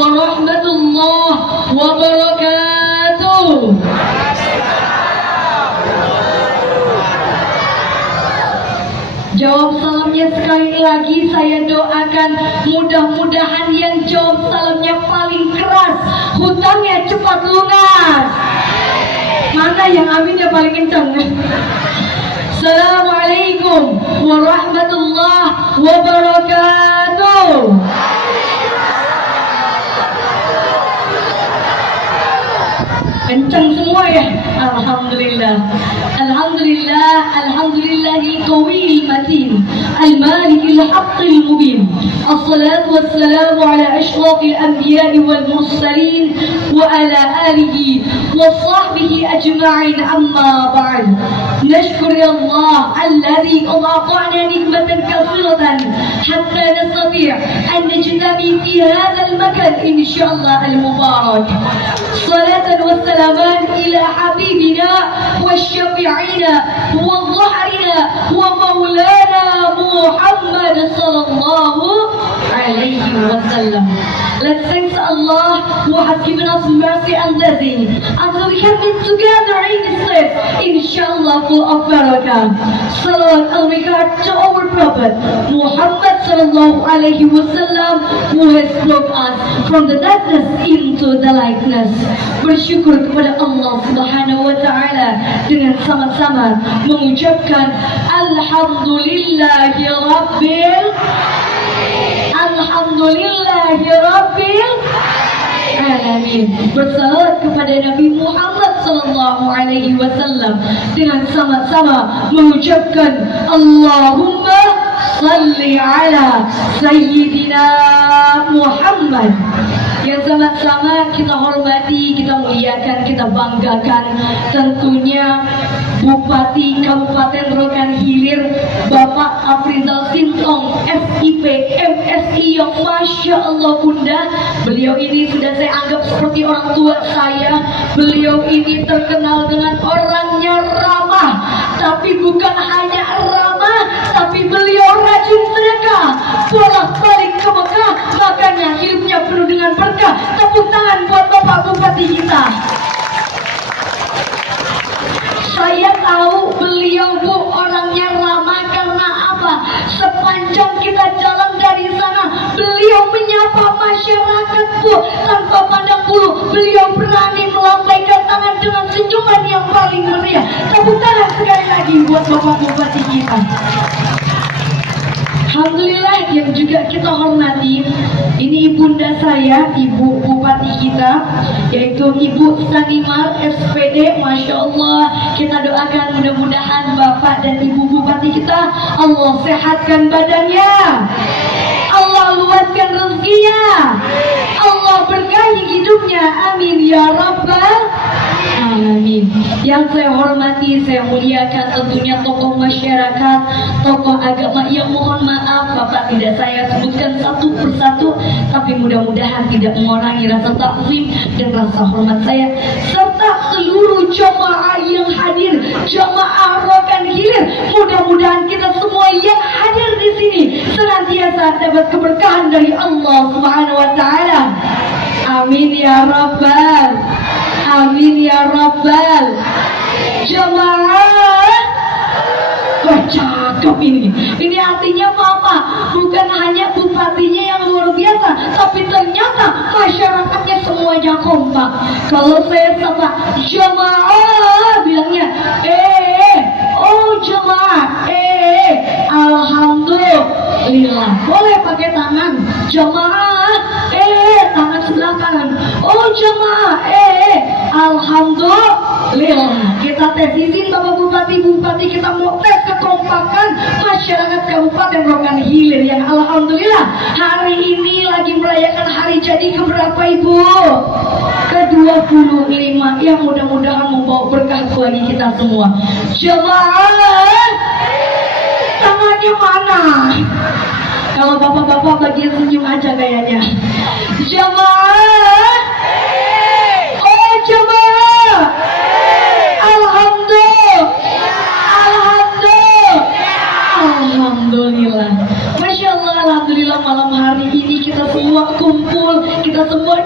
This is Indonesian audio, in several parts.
warahmatullahi wabarakatuh. Jawab salamnya sekali lagi, saya doakan mudah-mudahan yang jawab salamnya paling keras, hutangnya cepat lunas. Mana yang aminnya paling kencang? Assalamualaikum warahmatullahi wabarakatuh. Kencang semua ya. Alhamdulillah. Alhamdulillah. Alhamdulillahil qawiyil matin, al-malikil haqqil mubin. Assalatu wassalamu ala ashrafil anbiya'i wal mursalin wa ala alihi wa sahbihi ajma'in, amma ba'd. Nashkur Allah alladhi a'tana nikmatan kathiratan hatta nastati' an najtami fi hadha al-makan insyaallah al-mubarak. Salatan wassalaman ila habibina wa syafi'ina wa dhahrina wa maulana Muhammad sallallahu alaihi wasallam. Let's thank Allah who has given us mercy and blessing until we have been together in this place, inshallah full of barakah. Salawat and regard to our Prophet Muhammad sallallahu alaihi wasallam, who has brought us from the darkness into the lightness. Bersyukur kepada Allah Subhanahu wa taala dengan sama-sama mengucapkan alhamdulillahi rabbil alamin. Bersalawat kepada Nabi Muhammad sallallahu alaihi wasallam dengan sama-sama mengucapkan Allahumma salli ala sayyidina Muhammad. Yang sama-sama kita hormati, kita muliakan, kita banggakan tentunya Bupati Kabupaten Rokan Hilir Bapak Afrizal Sintong SIP MSI yang Masya Allah Bunda. Beliau ini sudah saya anggap seperti orang tua saya. Beliau ini terkenal dengan orangnya ramah, tapi bukan hanya ramah, tapi beliau rajin sedekah, bolak-balik ke Mekah, makanya hidupnya penuh dengan berkah. Tepuk tangan buat Bapak Bupati kita. Saya tahu beliau Bu orangnya ramah karena apa? Sepanjang kita jalan dari sana, beliau menyapa masyarakat Bu tanpa pandang bulu. Beliau berani melambaikan tangan dengan senyuman yang paling meriah. Tepuk tangan sekali lagi buat Bapak Bupati kita. Alhamdulillah yang juga kita hormati, ini ibunda saya, ibu bupati kita, yaitu Ibu Sanimar SPD. Masya Allah, kita doakan mudah-mudahan bapak dan ibu bupati kita Allah sehatkan badannya, Allah luaskan rezekinya, Allah berkahi hidupnya, amin ya rabbal alamin. Yang saya hormati, saya muliakan tentunya tokoh masyarakat, tokoh agama yang mohon maaf Bapak tidak saya sebutkan satu persatu, tapi mudah-mudahan tidak mengurangi rasa takzim dan rasa hormat saya, serta seluruh jamaah yang hadir, jamaah Rokan Hilir. Mudah-mudahan kita semua yang hadir di sini senantiasa dapat keberkahan dari Allah Subhanahu wa taala. Amin ya rabbal, amin ya rabbal. Jamaah, wah cakep ini. Ini artinya apa? Bukan hanya bupatinya yang luar biasa, tapi ternyata masyarakatnya semuanya kompak. Kalau saya sapa jamaah, bilangnya oh jamaah, alhamdulillah. Boleh pakai tangan. Jamaah, tangan sebelah kanan. Oh jamaah, alhamdulillah. Kita tes izin Bapak Bupati kita mau tes kekompakan masyarakat Kabupaten Rokan Hilir yang alhamdulillah hari ini lagi merayakan hari jadi keberapa Ibu? Ke-25. Ya mudah-mudahan membawa berkah bagi kita semua. Jemaah, tangannya mana? Kalau bapak-bapak bagian senyum aja kayaknya. Jemaah, oh jemaah, alhamdulillah. Masya Allah, alhamdulillah malam hari ini kita semua kumpul, kita semua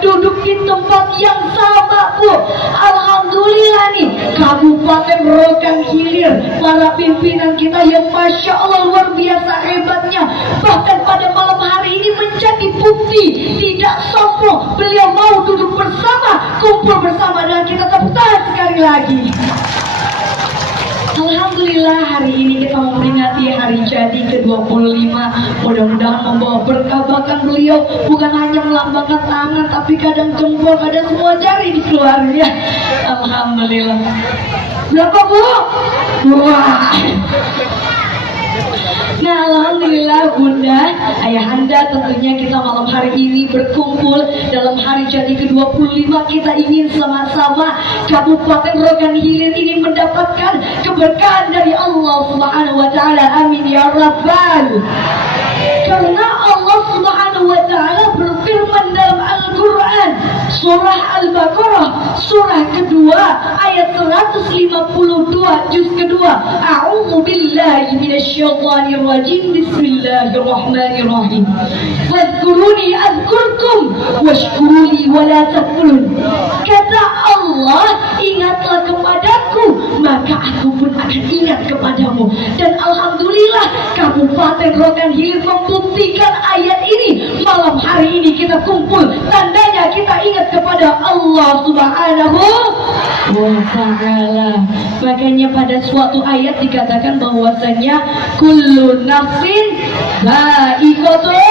Kabupaten Rokan Hilir, para pimpinan kita yang Masya Allah luar biasa hebatnya. Bahkan pada malam hari ini menjadi bukti tidak sombong, beliau mau duduk bersama, kumpul bersama, dan kita tepuk tangan sekali lagi. Alhamdulillah, hari ini kita memperingati hari jadi ke-25. Mudah-mudahan membawa berkah, bahkan beliau bukan hanya melambangkan tangan, tapi kadang jempol, kadang semua jari dikeluarin ya. Alhamdulillah. Berapa Bu? 2. Nah, alhamdulillah Bunda, Ayahanda, tentunya kita malam hari ini berkumpul dalam hari jadi ke-25. Kita ingin sama-sama Kabupaten Rokan Hilir ini mendapatkan keberkahan dari Allah Subhanahu wa taala. Amin ya rabbal. Karena Allah Subhanahu wa taala berfirman dalam Al-Qur'an, surah Al-Baqarah, surah kedua ayat 152, juz kedua. A'udzu billahi minasyaitonir rajim. Bismillahirrahmanirrahim. Fadhkuruni azkurkum washkuruli wala takfurun. Kata Allah, ingatlah kepadaku, maka aku pun akan ingat kepadamu. Dan alhamdulillah Kabupaten Rokan Hilir membuktikan ayat ini. Malam hari ini kita kumpul, tandanya kita ingat kepada Allah Subhanahu wa ta'ala. Makanya pada suatu ayat dikatakan bahwasanya kullu nafsin dha'iqatul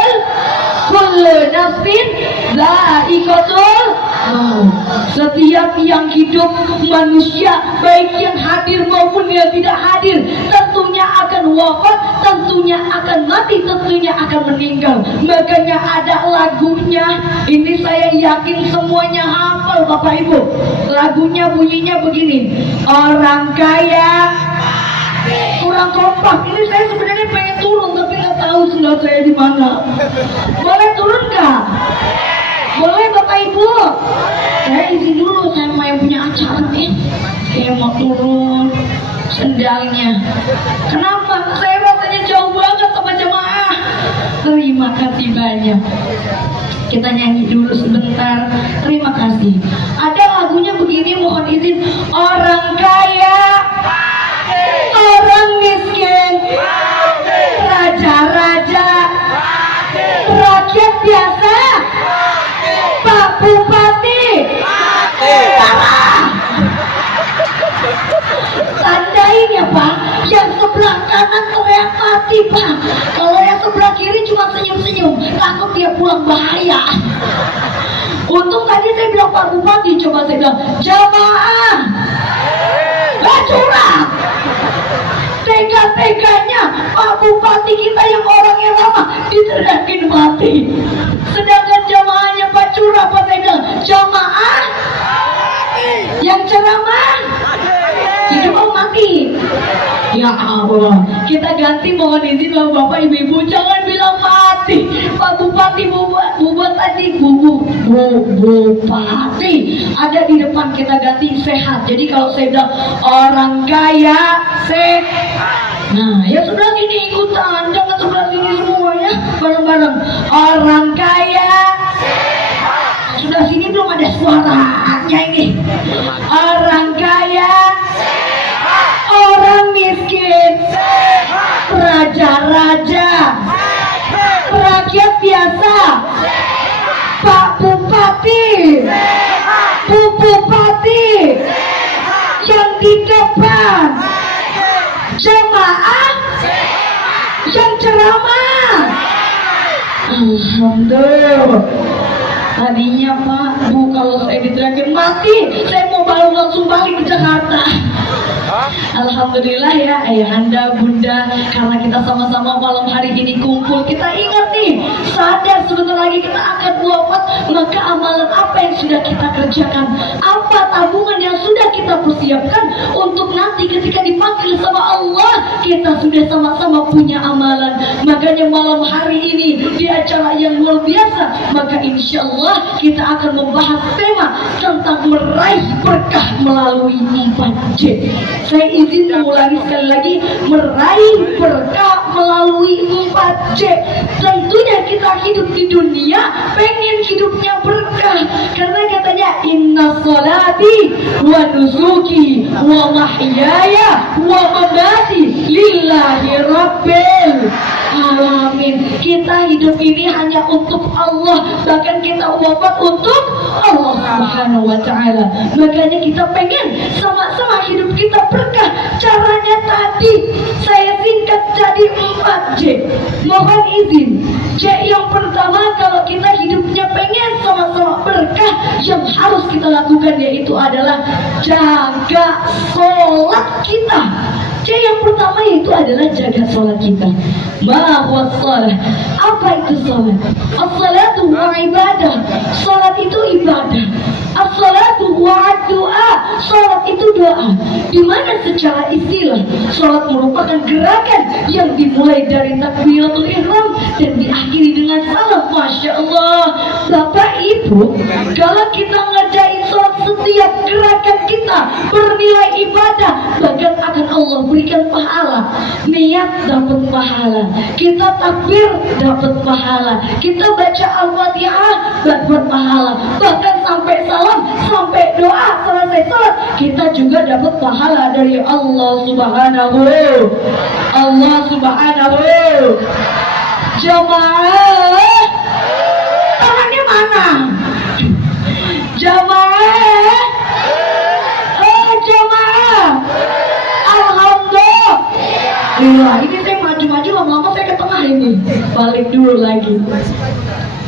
maut. Setiap yang hidup manusia, baik yang hadir maupun yang tidak hadir, tentunya akan wafat, tentunya akan mati, tentunya akan meninggal. Makanya ada lagunya. Ini saya yakin semuanya hafal Bapak Ibu. Lagunya bunyinya begini. Orang kaya kurang kompak. Ini saya sebenarnya pengen turun, tapi nggak tahu sendal saya di mana. Boleh turun nggak? Boleh Bapak Ibu. Saya izin dulu, saya mau punya acara nih. Saya mau turun sendalnya. Kenapa? Saya rasanya jauh banget sama jemaah. Terima kasih banyak. Kita nyanyi dulu sebentar. Terima kasih. Ada lagunya begini, mohon izin. Orang kaya, orang miskin, raja-raja, rakyat biasa, Pak Bupati, tandain ya Pak, yang sebelah kanan teriak mati Pak. Kalau yang sebelah kiri cuma senyum-senyum, takut dia pulang bahaya. Untung tadi saya bilang Pak Bupati, coba saya bilang jamaah, curang. Tega-teganya Pak Bupati kita yang orangnya ramah diteriakin mati. Sedangkan jamaahnya Pak Curah, Pak saya bilang jamaah yang ceramah hidup mau mati. Ya Allah, kita ganti, mohon izin Bapak Ibu, jangan bilang mati. Pak Bupati, Bupati ada di depan, kita ganti sehat. Jadi kalau saya bilang orang kaya sehat, nah ya sudah sini ikutan, jangan sebelah sini semuanya bareng-bareng. Orang kaya sehat. Sudah sini belum ada suaranya ini. Orang kaya sehat. Orang miskin sehat. Raja-raja sehat. Rakyat biasa sehat. Pak Bupati sehat. Bu Bupati sehat. Yang di depan sehat. Jemaah sehat. Yang ceramah alhamdulillah. Tadinya Pak, Bu, kalau saya diteriakin mati, saya mau langsung balik ke Jakarta. Alhamdulillah ya Ayahanda, Bunda, karena kita sama-sama malam hari ini kumpul, kita ingat nih, sadar sebentar lagi kita akan wafat. Maka amalan apa yang sudah kita kerjakan, apa tabungan yang sudah kita persiapkan untuk nanti ketika dipanggil sama Allah, kita sudah sama-sama punya amalan. Makanya malam hari ini di acara yang luar biasa, maka insya Allah kita akan membahas tema tentang meraih berkah melalui 4J. Saya izin mengulangi sekali lagi, meraih berkah melalui 4C. Tentunya kita hidup di dunia pengen hidupnya berkah, karena katanya inna sholati wa nusuki wa mahyaya wa mamati lillahi rabbil alamin. Kita hidup ini hanya untuk Allah, bahkan kita wafat untuk Allah Subhanahu wa ta'ala. Makanya kita pengen sama-sama hidup kita berkah. Caranya tadi saya singkat jadi 4C. Mohon izin, C yang pertama, kalau kita hidupnya pengen sama-sama berkah, yang harus kita lakukan yaitu adalah jaga sholat kita. C yang pertama yaitu adalah jaga sholat kita. Ma huwa sholat? Apa itu sholat? As-salatu wa ibadah. Sholat itu ibadah. As-salatu wa doa. Sholat itu doa. Dimana secara istilah sholat merupakan gerakan yang dimulai dari takbiratul ihram dan diakhiri dengan salam. Masya Allah. Bapak Ibu, kalau kita ngerjain sholat, setiap gerakan kita bernilai ibadah, bahkan akan Allah berikan pahala. Niat dapat pahala, kita takbir dapat pahala, kita baca Al-Fatihah dapat pahala, bahkan sampai salam, sampai doa selesai sholat, kita juga dapat pahala dari Allah Subhanahu. Jamaah, tangannya mana? Jamaah, jamaah. Alhamdulillah. Ini saya maju-maju, lama-lama saya ke tengah ini. Balik dulu lagi.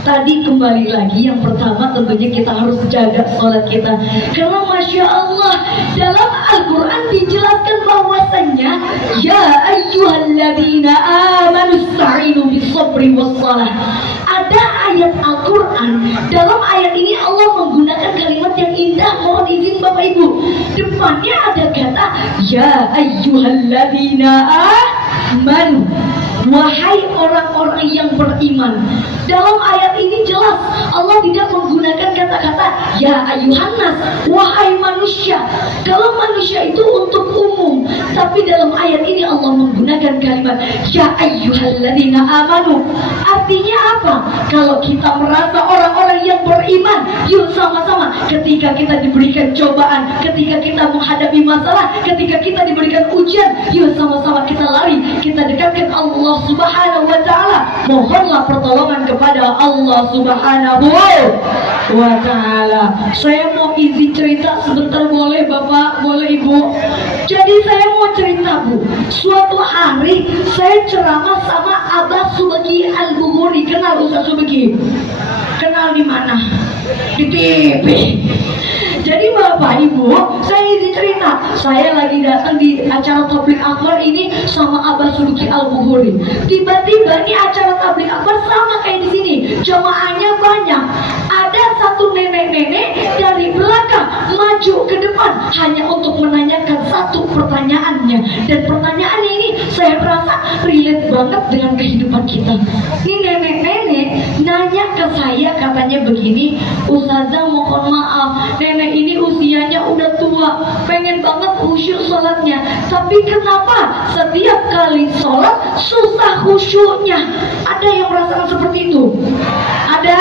Tadi kembali lagi, yang pertama tentunya kita harus jaga sholat kita. Karena Masya Allah, dalam Al-Quran dijelaskan bahwasannya ya ayyuhalladzina amanu sta'inu bis-sabri was-shalah. Ada ayat Al-Quran, dalam ayat ini Allah menggunakan kalimat yang indah. Mohon izin Bapak Ibu, depannya ada kata ya ayyuhalladzina amanu, wahai orang-orang yang beriman. Dalam ayat ini jelas Allah tidak menggunakan kata-kata ya ayuhannas, wahai manusia. Kalau manusia itu untuk umum, tapi dalam ayat ini Allah menggunakan kalimat ya ayyuhalladzina amanu. Artinya apa? Kalau kita merasa orang-orang yang beriman, yuk sama-sama ketika kita diberikan cobaan, ketika kita menghadapi masalah, ketika kita diberikan ujian, yuk sama-sama kita lari, kita dekatkan Allah Subhanahu wa ta'ala. Mohonlah pertolongan kepada Allah Subhanahu wa ta'ala. Saya mau izin cerita sebentar, boleh Bapak, boleh Ibu? Jadi saya mau cerita Bu, suatu hari saya ceramah sama Abah Subagi Al-Bukhari. Kenal Ustaz Subagi? Kenal di mana? Di TV. Jadi Bapak Ibu, saya izin cerita, saya lagi datang di acara tabligh akbar ini sama Abah Subagi Al-Bukhari. Tiba-tiba nih acara tabligh akbar sama kayak di sini, jamaahnya banyak. Ada satu nenek-nenek dari belakang maju ke depan hanya untuk menanyakan satu pertanyaannya. Dan pertanyaannya ini saya rasa relate banget dengan kehidupan kita. Ini nenek-nenek nanya ke saya, katanya begini, Ustazah mohon maaf, nenek ini usianya udah tua, pengen banget khusyuk sholatnya, tapi kenapa setiap kali sholat susah khusyuknya? Ada yang merasakan seperti itu? Ada?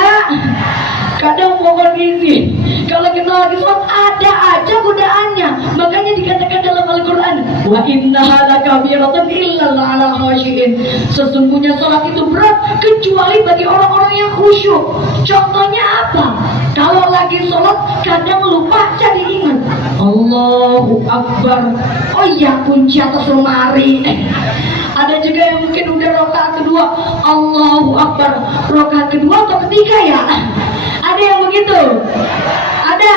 Kadang mohon izin, kalau kita lagi sholat ada aja godaannya. Makanya dikatakan dalam Al-Quran, wa innaha lakabiratun illa 'alal khashiin. Sesungguhnya sholat itu berat kecuali bagi orang-orang yang khusyuk. Contohnya apa? Kalau lagi sholat kadang lupa jadi ingat Allahu Akbar, oh iya kunci atas lemari. Ada juga yang mungkin udah rakaat kedua Allahu Akbar, rakaat kedua atau ketiga ya? Ada yang begitu? Ada?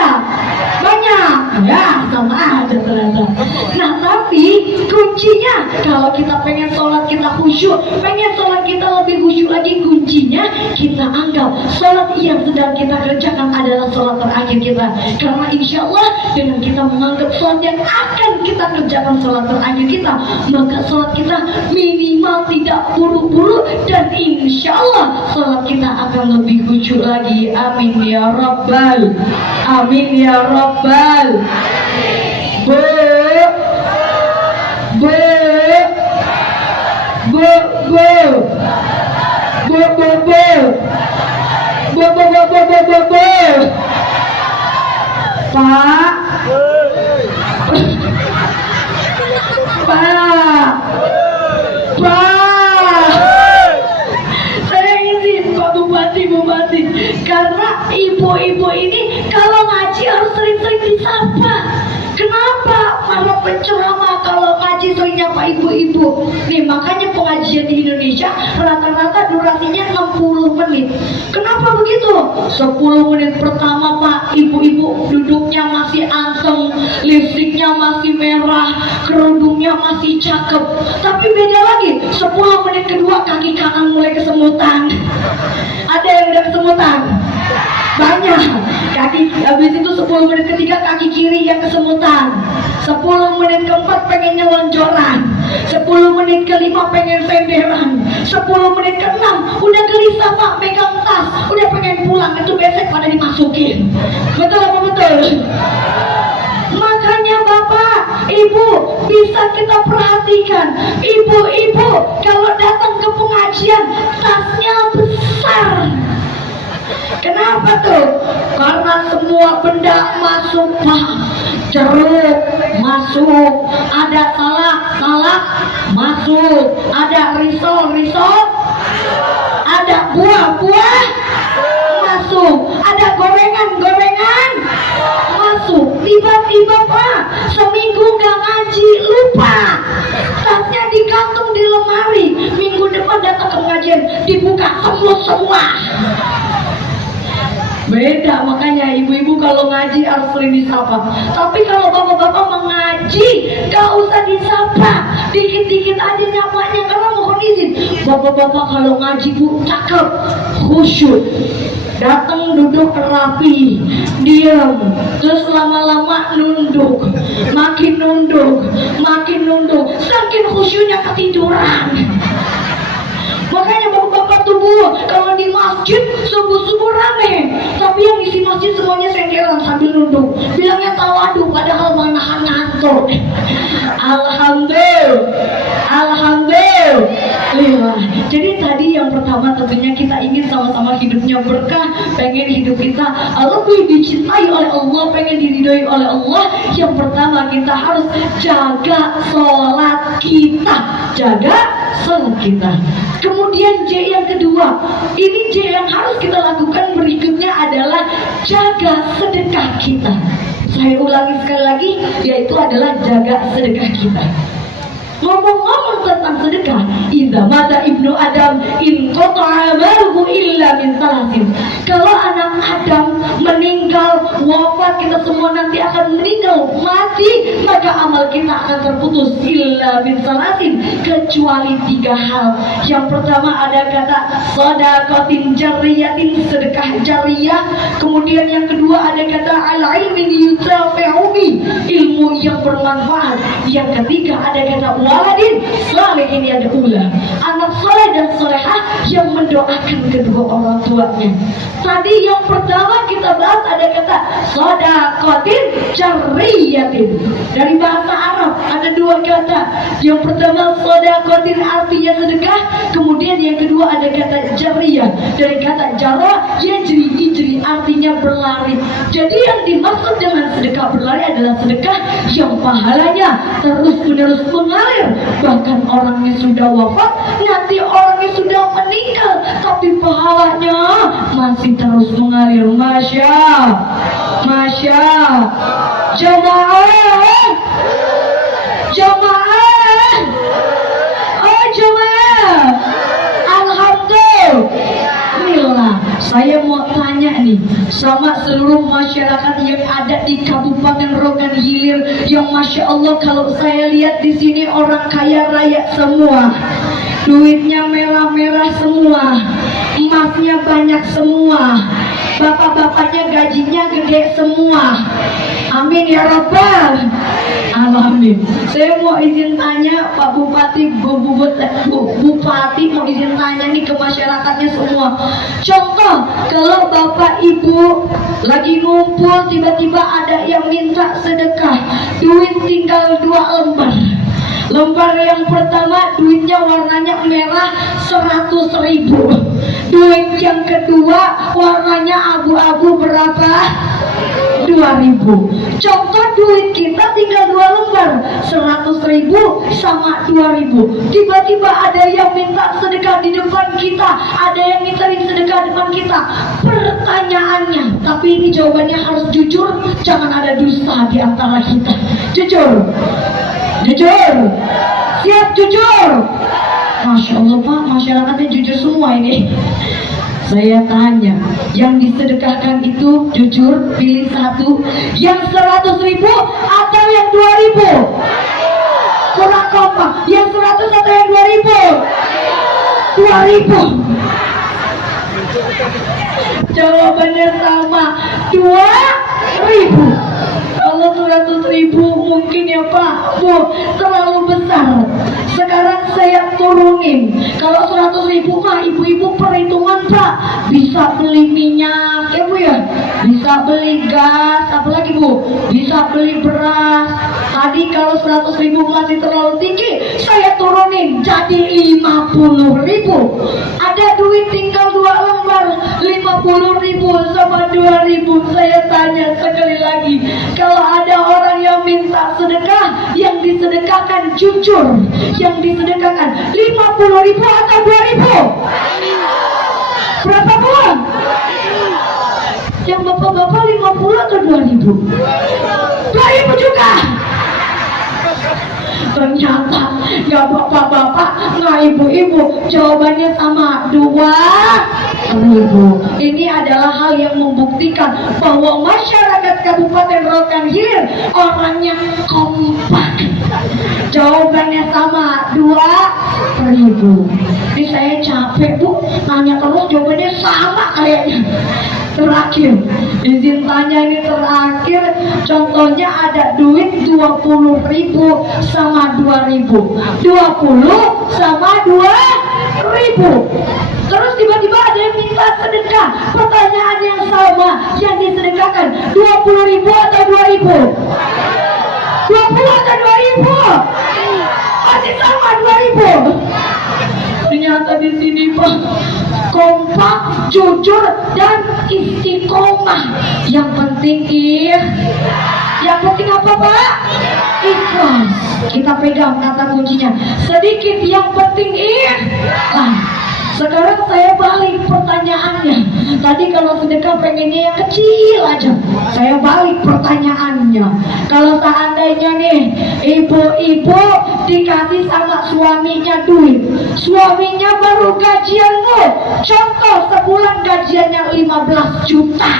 Banyak? Ya sama aja ternyata. Nah tapi kuncinya, kalau kita pengen sholat kita khusyuk, pengen sholat kita lebih khusyuk lagi, kuncinya kita anggap sholat yang sedang kita kerjakan adalah sholat terakhir kita. Karena insya Allah dengan kita menganggap sholat yang akan kita kerjakan sholat terakhir kita, maka sholat kita minimal tidak buru-buru, dan insya Allah sholat kita akan lebih khusyuk lagi. Amin ya Rabbal. Amin ya Rabbal. Bu, Pak. Saya izin Pak Bupati, karena ibu-ibu ini kalau ngaji harus sering-sering disapa. Kenapa para penceramah kalau ngaji sering nyapa ibu-ibu? Nih makanya pengajian di Indonesia rata-rata durasinya 60 menit. Kenapa begitu? 10 menit pertama Pak, ibu-ibu duduknya masih anteng, lipstiknya masih merah, kerudungnya masih cakep. Tapi beda lagi, 10 menit kedua kaki kanan mulai kesemutan. Ada yang udah kesemutan? Banyak. Habis itu 10 menit ketiga kaki kiri yang kesemutan, 10 menit keempat pengen nyelonjoran, 10 menit kelima pengen senderan, 10 menit keenam udah gelisah Pak, pegang tas, udah pengen pulang, itu besek pada dimasukin. Betul apa betul? Makanya Bapak, Ibu bisa kita perhatikan, ibu-ibu kalau datang ke pengajian tasnya besar. Kenapa tuh? Karena semua benda masuk Pak. Jeruk masuk, ada salak masuk, ada risol, ada buah masuk, ada gorengan masuk. Tiba-tiba Pak, seminggu gak ngaji, lupa tasnya digantung di lemari. Minggu depan datang ke pengajian dibuka semua. Beda, makanya ibu-ibu kalau ngaji harus sering disapa. Tapi kalau bapak-bapak mengaji gak usah disapa, dikit-dikit aja nyapanya, karena mohon izin bapak-bapak kalau ngaji Bu cakep, khusyuk, datang duduk rapi, diam, terus lama-lama nunduk, makin nunduk, saking khusyuknya ketiduran. Makanya bapak-bapak tubuh kalau di masjid subuh-subuh rame, tapi yang isi masjid semuanya senderan sambil nunduk, bilangnya tawadu padahal manahan ngantuk. Alhamdulillah. Jadi tadi yang pertama tentunya kita ingin sama-sama hidupnya berkah, pengen hidup kita lebih dicintai oleh Allah, pengen diridhoi oleh Allah. Yang pertama kita harus jaga sholat kita. Kemudian J yang kedua, ini J yang harus kita lakukan berikutnya adalah jaga sedekah kita. Saya ulangi sekali lagi, yaitu adalah jaga sedekah kita. Ngomong-ngomong tentang sedekah, idza mata ibnu Adam in qata'a amaluhu illa min salasin. Kalau anak Adam meninggal, wafat, kita semua nanti akan meninggal, mati, maka amal kita akan terputus illa min salasin, kecuali 3 hal. Yang pertama ada kata shadaqatin jariyatin, sedekah jariyah. Kemudian yang kedua ada kata al-ilmin yutafi'u bi, ilmu yang bermanfaat. Yang ketiga ada kata waladin salihin yad'ulah, anak soleh dan solehah yang mendoakan kedua orang tuanya. Tadi yang pertama kita bahas ada kata shadaqatin jariyatin. Dari bahasa Arab ada 2 kata. Yang pertama shadaqatin artinya sedekah, kemudian yang kedua ada kata jariyah dari kata jara yajri artinya berlari. Jadi yang dimaksud dengan sedekah berlari adalah sedekah yang pahalanya terus-menerus mengalir. Bahkan orangnya sudah wafat, nanti orangnya sudah meninggal, tapi pahalanya masih terus mengalir. Masya jamaah, alhamdulillah. Saya mau tanya nih sama seluruh masyarakat yang ada di Kabupaten Rogan Hilir, yang Masya Allah kalau saya lihat di sini orang kaya raya semua, duitnya merah-merah semua, emasnya banyak semua, bapak-bapaknya gajinya gede semua. Amin ya Rabbal alamin. Saya mau izin tanya Pak Bupati, Bupati mau izin tanya nih ke masyarakatnya semua. Contoh, kalau Bapak Ibu lagi ngumpul, tiba-tiba ada yang minta sedekah, duit tinggal 2 lembar. Lembar yang pertama duitnya warnanya merah 100.000. Duit yang kedua warnanya abu-abu berapa? 2.000. Contoh duit kita tinggal 2 lembar, 100.000 sama 2.000. Tiba-tiba ada yang minta sedekah di depan kita, ada yang minta sedekah depan kita. Pertanyaannya, tapi ini jawabannya harus jujur, jangan ada dusta di antara kita. Jujur, jujur, siap jujur. Masya Allah Pak, masyarakatnya jujur semua ini. Saya tanya, yang disedekahkan itu jujur, pilih satu, yang 100.000 atau yang 2.000? Kurang kompak, yang 100 atau yang 2.000? 2.000. Jawabannya sama, 2.000. Kalau 100.000 mungkin ya Pak, Bu, terlalu besar. Sekarang saya turunin. Kalau 100.000 mah ibu-ibu perhitungan Pak, bisa beli minyak ya Bu ya, bisa beli gas, apalagi Bu, bisa beli beras. Tadi kalau 100.000 masih terlalu tinggi, saya turunin jadi 50.000. Ada duit tinggal 2 lembar, 50.000 sama 2.000. Saya tanya sekali lagi, kalau ada orang yang minta sedekah, yang disedekahkan jujur, yang disedekahkan 50.000 atau 2.000? Berapa bulan? Yang bapak-bapak 50 atau 2.000? 2.000 juga. Ternyata nggak bapak-bapak, nggak ibu-ibu, jawabannya sama, 2.000. Ini adalah hal yang membuktikan bahwa masyarakat Kabupaten Rokan Hilir orangnya kompak. Jawabannya sama, 2.000. Ini saya capek Bu, nanya terus jawabannya sama kayaknya. Terakhir, izin tanya ini terakhir. Contohnya ada duit 20.000 sama 2.000, 20 sama 2.000. Terus tiba-tiba ada yang minta sedekah. Pertanyaan yang sama, yang disedekahkan 20.000 atau 2.000? 20 atau 2.000? Masih sama 2.000. Ternyata di sini Pak, kompak, jujur, dan istiqomah. Yang penting yang penting apa Pak? Ikhlas. Kita pegang kata kuncinya. Sedikit yang penting ikhlas. Sekarang saya balik pertanyaannya. Tadi kalau sedekah pengennya yang kecil aja. Saya balik pertanyaannya. Kalau seandainya nih ibu-ibu dikasih sama suaminya duit, suaminya baru gajian Bu, contoh sebulan gajiannya 15 juta,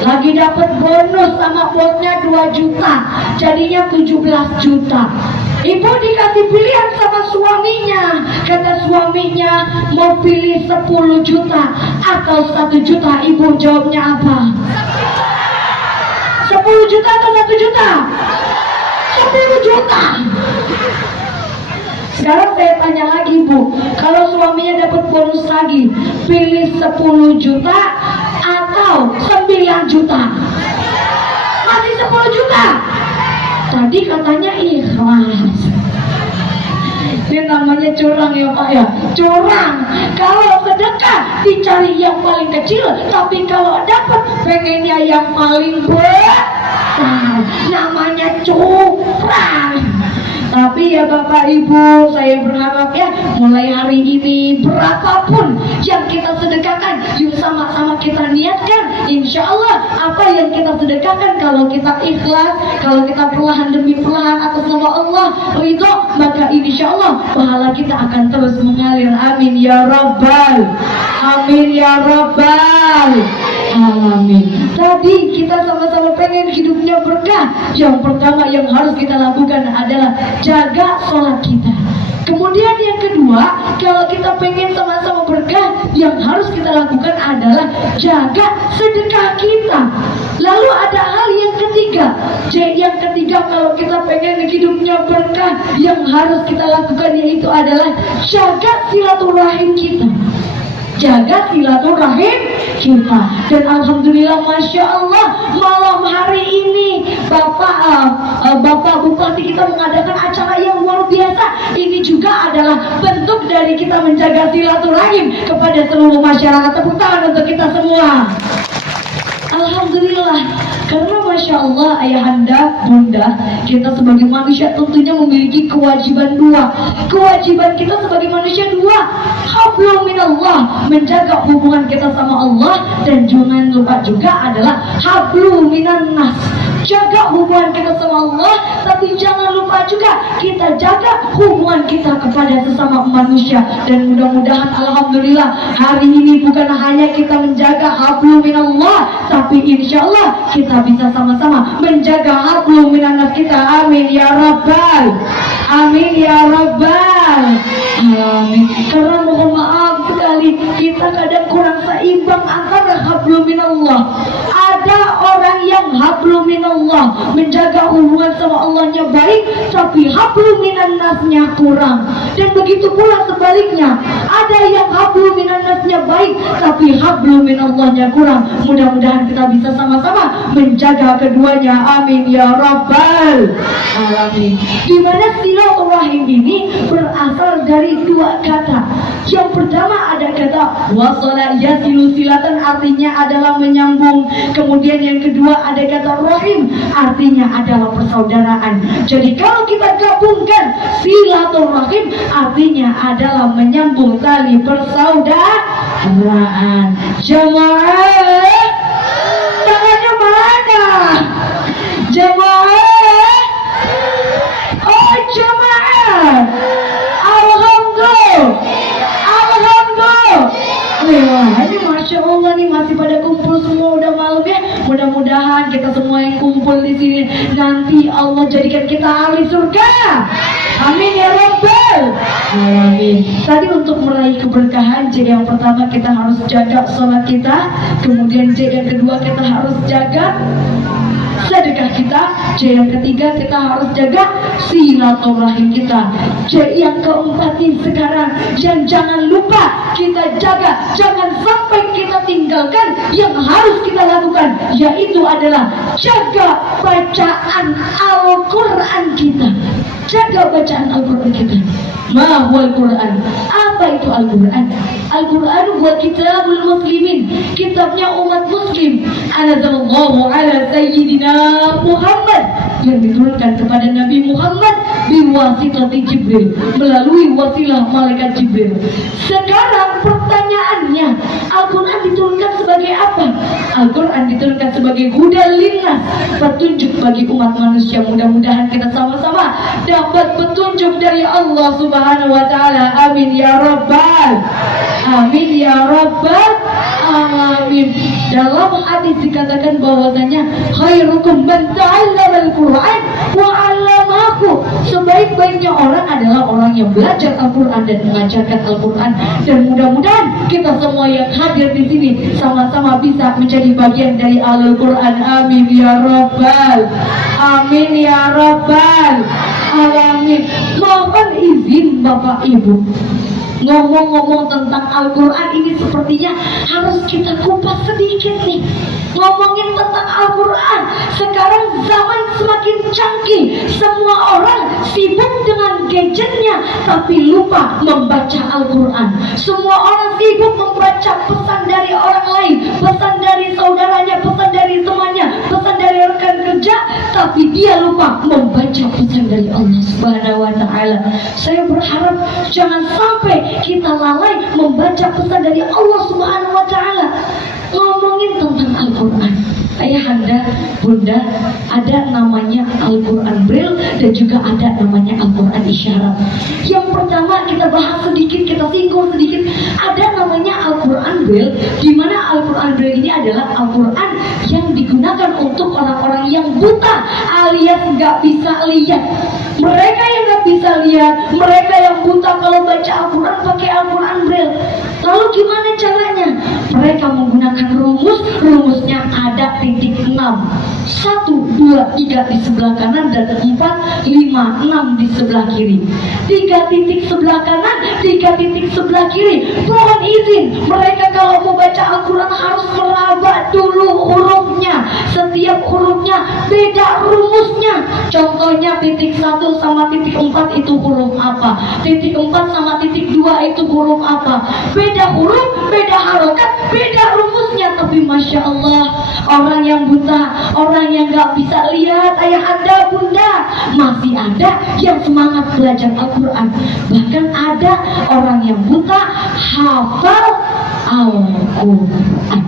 lagi dapat bonus sama bosnya 2 juta, jadinya 17 juta. Ibu dikasih pilihan sama suaminya. Kata suaminya mau pilih 10 juta atau 1 juta. Ibu jawabnya apa? 10 juta atau 1 juta? 10 juta. Sekarang saya tanya lagi Bu, kalau suaminya dapat bonus lagi, pilih 10 juta atau 9 juta? Masih 10 juta. Tadi katanya ikhlas. Ini namanya curang ya Pak ya, curang. Kalau sedekah dicari yang paling kecil, tapi kalau dapat pengennya yang paling besar. Namanya curang. Tapi ya Bapak Ibu, saya berharap ya mulai hari ini berapapun yang kita sedekahkan, yuk sama-sama kita niatkan. Insya Allah apa yang kita sedekahkan, kalau kita ikhlas, kalau kita perlahan demi perlahan atas nama Allah ridho, maka insya Allah pahala kita akan terus mengalir. Amin ya Rabbal, amin ya Rabbal alamin. Tadi kita sama-sama pengen hidupnya berkah. Yang pertama yang harus kita lakukan adalah jaga sholat kita. Kemudian yang kedua, kalau kita pengen sama-sama berkah, yang harus kita lakukan adalah jaga sedekah kita. Lalu ada hal yang ketiga. Yang ketiga, kalau kita pengen hidupnya berkah, yang harus kita lakukan yaitu adalah jaga silaturahim kita. Jaga silaturahim kita. Dan alhamdulillah, masya Allah, malam hari ini Bapak Bupati kita mengadakan acara yang luar biasa. Ini juga juga adalah bentuk dari kita menjaga silaturahim kepada seluruh masyarakat. Tepuk tangan untuk kita semua. Alhamdulillah, karena Masya Allah ayahanda, bunda, kita sebagai manusia tentunya memiliki kewajiban dua. Kewajiban kita sebagai manusia dua, hablum minallah, menjaga hubungan kita sama Allah, dan jangan lupa juga adalah hablum minan nas, jaga hubungan kita sama Allah, tapi jangan lupa juga kita jaga hubungan kita kepada sesama manusia. Dan mudah-mudahan alhamdulillah hari ini bukan hanya kita menjaga hablum minallah, tapi insya Allah kita bisa sama-sama menjaga hablum minanas kita. Amin ya rabbal, amin ya rabbal alamin. Karena mohon maaf sekali, kita kadang kurang seimbang antara hablum minallah. Ada orang yang hablum minallah, menjaga hubungan sama Allahnya baik, tapi hablum minan nasnya kurang. Dan begitu pula sebaliknya, ada yang hablum minan nasnya baik, tapi hablum minallahnya kurang. Mudah-mudahan kita bisa sama-sama menjaga keduanya. Amin ya rabbal alamin. Dimana silaturahim ini berasal dari dua kata. Yang pertama ada kata wasala yasilu silatan, artinya adalah menyambung. Kemudian yang kedua ada kata rahim, artinya adalah persaudaraan. Jadi kalau kita gabungkan silaturahim, artinya adalah menyambung tali persaudaraan. Jamaah, tangannya mana? Jamaah, oh jamaah, alhamdulillah, alhamdulillah. Wah, ini Masya Allah nih masih pada kumpul semua, udah malam ya. Mudah-mudahan kita semua yang kumpul di sini nanti Allah jadikan kita ahli surga. Amin ya rabbal alamin. Tadi untuk meraih keberkahan, J yang pertama kita harus jaga sholat kita, kemudian J yang kedua kita harus jaga sedekah kita, J yang ketiga kita harus jaga silaturahim kita, J yang keempat ini sekarang yang jangan lupa kita jaga, jangan sampai kita tinggalkan yang harus kita lakukan, yaitu adalah jaga bacaan Al-Quran kita. Jaga bacaan Al-Quran kita. Ma huwal Quran? Apa itu Al-Quran? Al-Quran huwa kitabul muslimin, kitabnya umat muslim. Anzalallahu ala sayyidina Muhammad, yang diturunkan kepada Nabi Muhammad biwasitati Jibril, melalui wasilah malaikat Jibril. Sekarang pertanyaannya, Al-Quran diturunkan sebagai apa? Al-Quran diturunkan sebagai hudan linnas, petunjuk bagi umat manusia. Mudah-mudahan kita sama-sama dapat petunjuk dari Allah Subhanahu wa taala. Amin ya rabbal, amin ya rabbal alamin. Dalam hadis dikatakan bahwasanya khairukum man ta'allama al-Qur'an wa 'allamahu. Sebaik-baiknya orang adalah orang yang belajar Al-Qur'an dan mengajarkan Al-Qur'an. Dan mudah-mudahan kita semua yang hadir di sini sama-sama bisa menjadi bagian dari Al-Qur'an. Amin ya rabbal, amin ya rabbal alamin. Mohon izin Bapak Ibu, ngomong-ngomong tentang Al-Quran ini sepertinya harus kita kupas sedikit nih. Ngomongin tentang Al-Quran, sekarang zaman semakin canggih, semua orang sibuk dengan gadgetnya tapi lupa membaca Al-Quran. Semua orang sibuk membaca pesan dari orang lain, pesan dari saudaranya, pesan dari temannya, pesan dari rekan kerja, tapi dia lupa membaca pesan dari Allah Subhanahu wa taala. Saya berharap jangan sampai kita lalai membaca pesan dari Allah Subhanahu wa taala. Ngomongin tentang Al-Quran, ayahanda, bunda, ada namanya Al-Quran Braille dan juga ada namanya Al-Quran Isyarat. Yang pertama kita bahas sedikit, kita singgung sedikit. Ada namanya Al-Quran Braille, di mana Al-Quran Braille ini adalah Al-Quran yang digunakan untuk orang-orang yang buta alias nggak bisa lihat. Mereka yang nggak bisa lihat, mereka yang buta, kalau baca Al-Quran pakai Al-Quran Braille. Lalu gimana caranya? Mereka menggunakan rumusnya ada titik 6. 1, 2, 3 di sebelah kanan dan 4, 5, 6 di sebelah kiri. 3 titik sebelah kanan, 3 titik sebelah kiri. Mohon izin, mereka kalau mau baca Al-Quran harus meraba dulu hurufnya. Setiap hurufnya beda rumusnya. Contohnya titik 1 sama titik 4 itu huruf apa, titik 4 sama titik 2 itu huruf apa. Beda huruf, beda harokat, beda rumusnya. Tapi Masya Allah, orang yang buta, orang yang gak bisa lihat, ayah anda, bunda, masih ada yang semangat belajar Al-Quran. Bahkan ada orang yang buta hafal Al-Quran.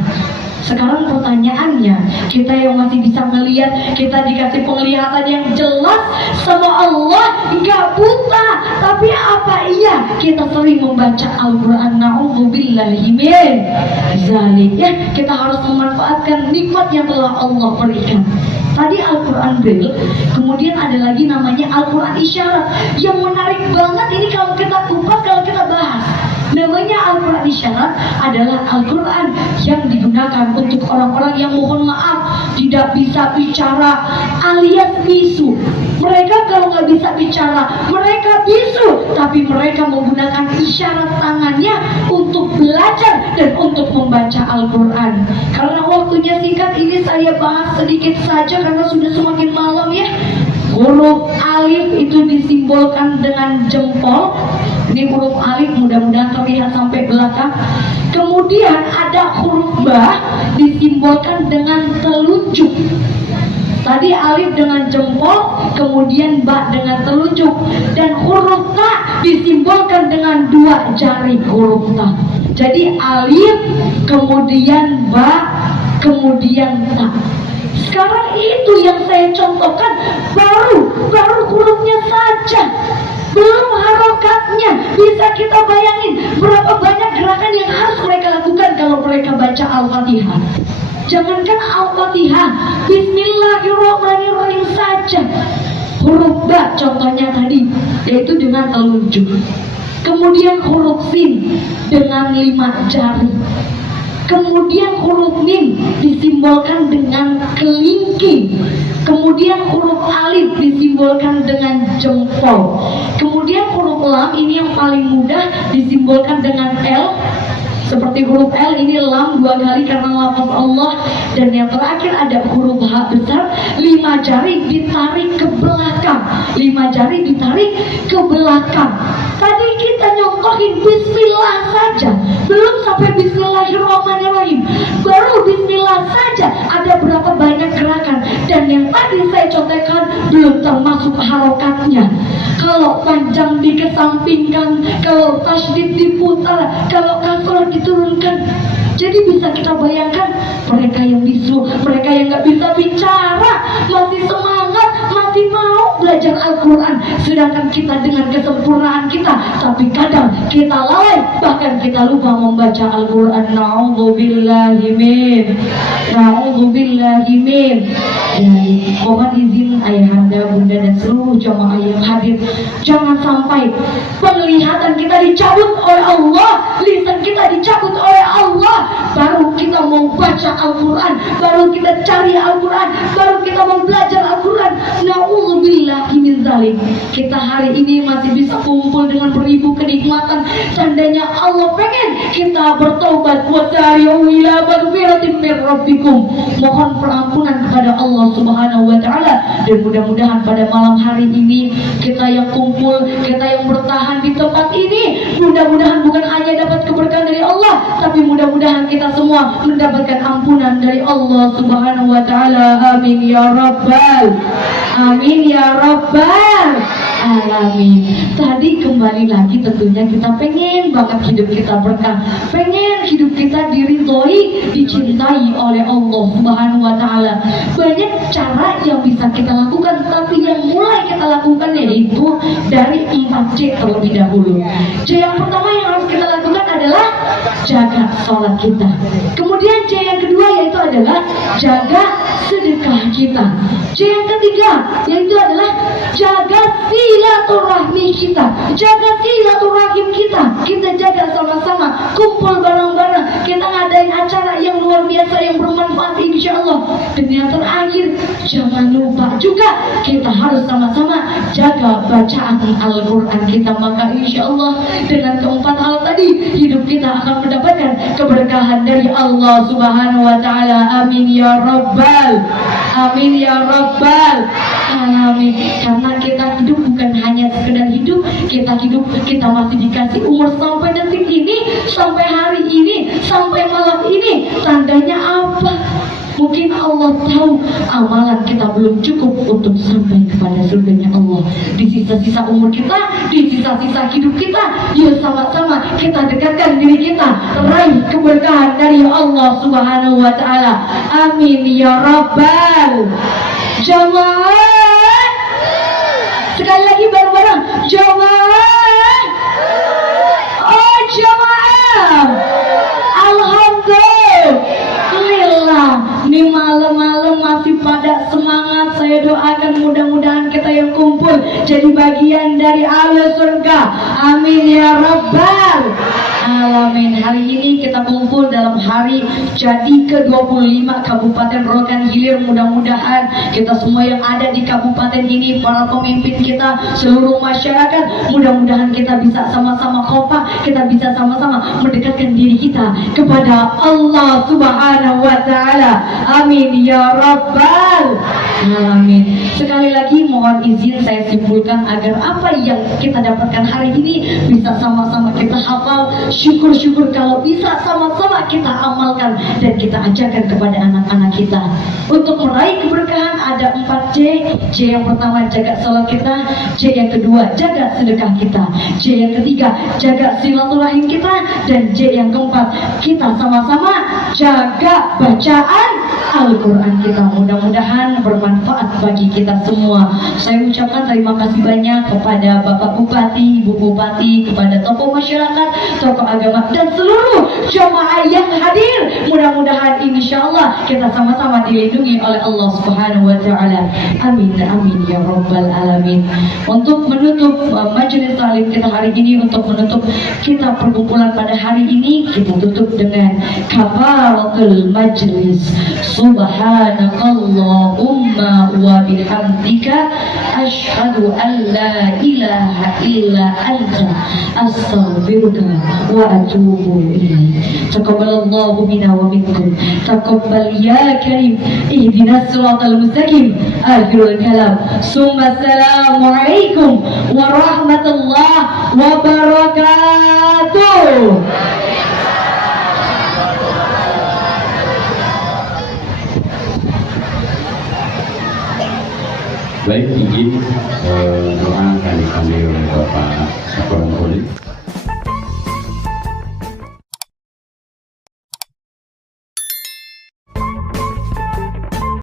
Sekarang pertanyaannya, kita yang masih bisa melihat, kita dikasih penglihatan yang jelas sama Allah, gak buta, tapi apa iya kita sering membaca Al-Quran? Na'udzubillahi min dzalik. Ya, kita harus memanfaatkan nikmat yang telah Allah berikan. Tadi Al-Quran Braille, kemudian ada lagi namanya Al-Quran Isyarat. Yang menarik banget ini kalau kita kupas, kalau kita bahas. Namanya Al-Quran Isyarat adalah Al-Quran yang digunakan untuk orang-orang yang mohon maaf tidak bisa bicara alias bisu. Mereka kalau nggak bisa bicara, mereka bisu, tapi mereka menggunakan isyarat tangannya untuk belajar dan untuk membaca Al-Quran. Karena waktunya singkat, ini saya bahas sedikit saja karena sudah semakin malam ya. Huruf alif itu disimbolkan dengan jempol. Ini huruf alif, mudah-mudahan terlihat sampai belakang. Kemudian ada huruf ba disimbolkan dengan telunjuk. Tadi alif dengan jempol, kemudian ba dengan telunjuk. Dan huruf ta disimbolkan dengan 2 jari huruf ta. Jadi alif, kemudian ba, kemudian ta. Sekarang itu yang saya contohkan baru hurufnya saja, belum harokatnya. Bisa kita bayangin berapa banyak gerakan yang harus mereka lakukan kalau mereka baca Al-Fatihah. Jangankan Al-Fatihah, Bismillahirrahmanirrahim saja. Huruf ba contohnya tadi, yaitu dengan telunjuk. Kemudian huruf sin dengan 5 jari. Kemudian huruf mim disimbolkan dengan kelingking. Kemudian huruf alif disimbolkan dengan jempol. Kemudian huruf lam ini yang paling mudah disimbolkan dengan L. Seperti huruf L ini lam 2 kali karena lafaz Allah. Dan yang terakhir ada huruf H besar, 5 jari ditarik ke belakang. 5 jari ditarik ke belakang. Tadi kita nyontohin bismillah saja, belum sampai bismillahirrahmanirrahim, baru bismillah saja ada berapa banyak gerakan. Dan yang tadi saya contohkan belum termasuk harokatnya. Kalau panjang dikesampingkan, kalau tasydid diputar, kalau kasrah diturunkan. Jadi bisa kita bayangkan mereka yang bisu, mereka yang gak bisa bicara, masih semangat, masih mau belajar Al-Quran. Sedangkan kita dengan kesempurnaan kita, tapi kadang kita lalai, bahkan kita lupa membaca Al-Quran. Na'udzubillahi min. Mohon izin ayahanda, bunda dan seluruh jamaah yang hadir, jangan sampai penglihatan kita dicabut oleh Allah, lisan kita dicabut oleh Allah, baru kita mau baca Al-Quran, baru kita cari Al-Quran, baru kita mau belajar Al-Quran. Na'udzubillahi min dzalik. Kita hari ini masih bisa kumpul dengan beribu kenikmatan. Tandanya Allah pengen kita bertaubat. Wasari'u ila maghfiratin min rabbikum. Mohon perampunan kepada Allah Subhanahu wa ta'ala. Dan mudah-mudahan pada malam hari ini kita yang kumpul, kita yang bertahan di tempat ini, mudah-mudahan bukan hanya dapat keberkahan dari Allah, tapi mudah-mudahan kita semua mendapatkan ampunan dari Allah Subhanahu wa ta'ala. Amin ya rabbal amin ya rabbal alamin. Tadi kembali lagi, tentunya kita pengen banget hidup kita berkah, pengen hidup kita diridhoi, dicintai oleh Allah Subhanahu wa ta'ala. Banyak cara yang bisa kita lakukan, tapi yang mulai kita lakukan yaitu dari 4C terlebih dahulu. C yang pertama yang harus kita lakukan adalah jaga sholat kita. Kemudian C yang kedua yaitu adalah jaga sedekah kita. C yang ketiga yaitu adalah jaga silaturahmi kita, jaga silaturahim kita. Kita jaga sama-sama, kumpul bareng-bareng, kita ngadain acara yang luar biasa yang bermanfaat insyaallah. Dan yang terakhir, jangan lupa juga kita harus sama-sama jaga bacaan Al-Quran kita. Maka insyaallah dengan keempat hal tadi, hidup kita akan mendapatkan keberkahan dari Allah Subhanahu wa Ta'ala. Amin ya Rabbal, amin ya Rabbal alamin. Karena kita hidup bukan hanya sekedar hidup, kita hidup, kita masih dikasih umur sampai detik ini, sampai hari ini, sampai malam ini. Tandanya apa? Mungkin Allah tahu amalan kita belum cukup untuk sampai kepada surganya Allah. Di sisa-sisa umur kita, di sisa-sisa hidup kita, yuk sama-sama kita dekatkan diri kita, raih keberkahan dari Allah Subhanahu wa Ta'ala. Amin ya Rabbal. Jamaah, sekali lagi bareng-bareng, jamaah. Oh jamaah, alhamdulillah. Ini malam-malam masih pada semangat. Saya doakan mudah-mudahan kita yang kumpul jadi bagian dari ahli surga. Amin ya Rabbal alamin. Hari ini kita kumpul dalam hari jadi ke-25 Kabupaten Rokan Hilir. Mudah-mudahan kita semua yang ada di kabupaten ini, para pemimpin kita, seluruh masyarakat, mudah-mudahan kita bisa sama-sama kompak, kita bisa sama-sama mendekatkan diri kita kepada Allah Subhanahu wa Ta'ala. Amin ya Rabbal alamin. Sekali lagi mohon izin saya simpulkan agar apa yang kita dapatkan hari ini bisa sama-sama kita hafal. Syukur-syukur kalau bisa sama-sama kita amalkan dan kita ajarkan kepada anak-anak kita. Untuk meraih keberkahan ada 4 J. J yang pertama, jaga salat kita. J yang kedua, jaga sedekah kita. J yang ketiga, jaga silaturahim kita. Dan J yang keempat, kita sama-sama jaga bacaan Al-Quran kita. Mudah-mudahan bermanfaat bagi kita semua. Saya ucapkan terima kasih banyak kepada Bapak Bupati, Ibu Bupati, kepada tokoh masyarakat, tokoh agama, dan seluruh jamaah yang hadir. Mudah-mudahan insyaallah kita sama-sama dilindungi oleh Allah Subhanahu wa Ta'ala. Amin amin ya Rabbal alamin. Untuk menutup majelis taklim kita hari ini, untuk menutup kita perkumpulan pada hari ini, kita tutup dengan kafaratul majlis. Subhanakallahumma wa bihamdika asyhadu an la ilaha illa anta astaghfiruka wa atubu ilaik. Taqabbalallahu minna wa minkum. Taqabbal ya karim. Ihdinas siratal mustaqim. Akhirul kalam. Summa assalamu alaikum warahmatullahi wabarakatuh. Baik, izin doa kami oleh Bapak Sakuran Kulit.